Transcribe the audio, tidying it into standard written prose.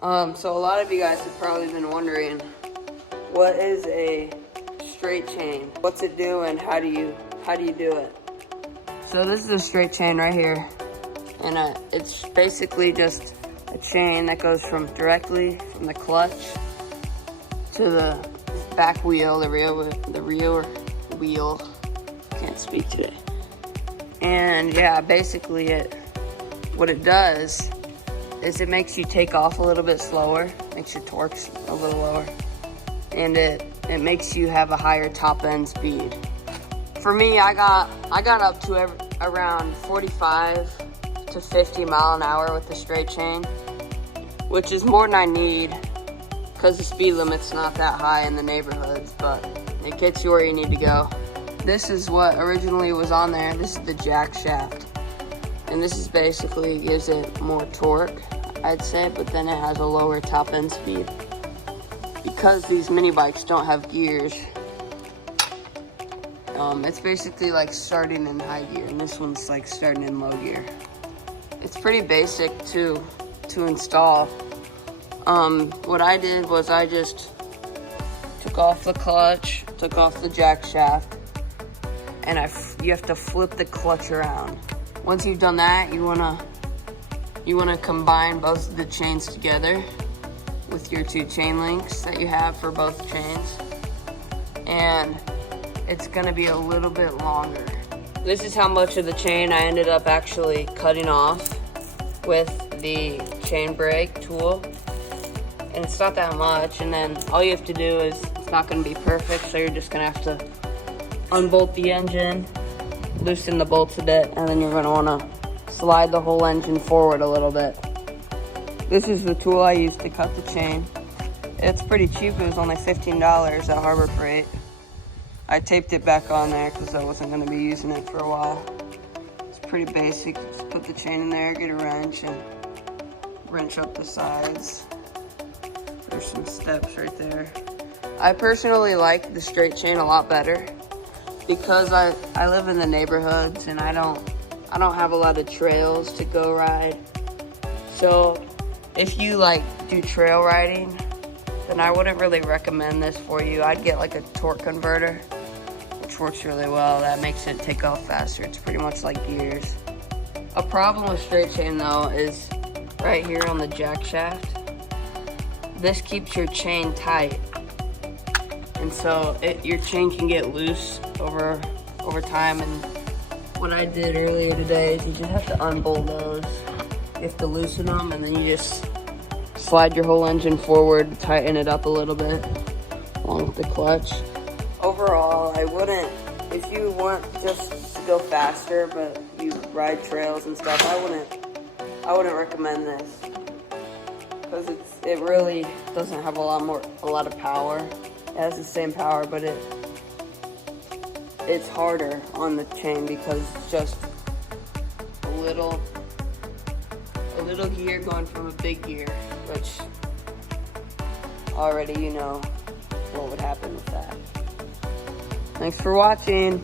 So a lot of you guys have probably been wondering, what is a straight chain? What's it do and how do you do it? So this is a straight chain right here, and it's basically just a chain that goes directly from the clutch to the back wheel, the rear wheel. Can't speak today. And yeah, basically what it does is it makes you take off a little bit slower, makes your torque a little lower, and it makes you have a higher top end speed. For me, I got up to around 45 to 50 mile an hour with the straight chain, which is more than I need because the speed limit's not that high in the neighborhoods, but it gets you where you need to go. This is what originally was on there. This is the jack shaft. And this is basically gives it more torque, I'd say, but then it has a lower top end speed. Because these mini bikes don't have gears, it's basically like starting in high gear, and this one's like starting in low gear. It's pretty basic to install. What I did was I just took off the clutch, took off the jack shaft, and you have to flip the clutch around. Once you've done that, you wanna combine both of the chains together with your two chain links that you have for both chains, and it's gonna be a little bit longer. This is how much of the chain I ended up actually cutting off with the chain brake tool, and it's not that much. And then all you have to do is, it's not gonna be perfect, so you're just gonna have to unbolt the engine, loosen the bolts a bit, and then you're gonna wanna slide the whole engine forward a little bit. This is the tool I used to cut the chain. It's pretty cheap. It was only $15 at Harbor Freight. I taped it back on there because I wasn't gonna be using it for a while. It's pretty basic. Just put the chain in there, get a wrench, and wrench up the sides. There's some steps right there. I personally like the straight chain a lot better because I live in the neighborhoods and I don't have a lot of trails to go ride. So if you like do trail riding, then I wouldn't really recommend this for you. I'd get like a torque converter, which works really well. That makes it take off faster. It's pretty much like gears. A problem with straight chain though is right here on the jack shaft. This keeps your chain tight. And so your chain can get loose over time. And what I did earlier today is you just have to unbolt those. You have to loosen them, and then you just slide your whole engine forward, tighten it up a little bit along with the clutch. Overall, I wouldn't, if you want just to go faster but you ride trails and stuff, I wouldn't recommend this because it really doesn't have a lot of power. It has the same power, but it's harder on the chain because it's just a little gear going from a big gear, which already you know what would happen with that. Thanks for watching.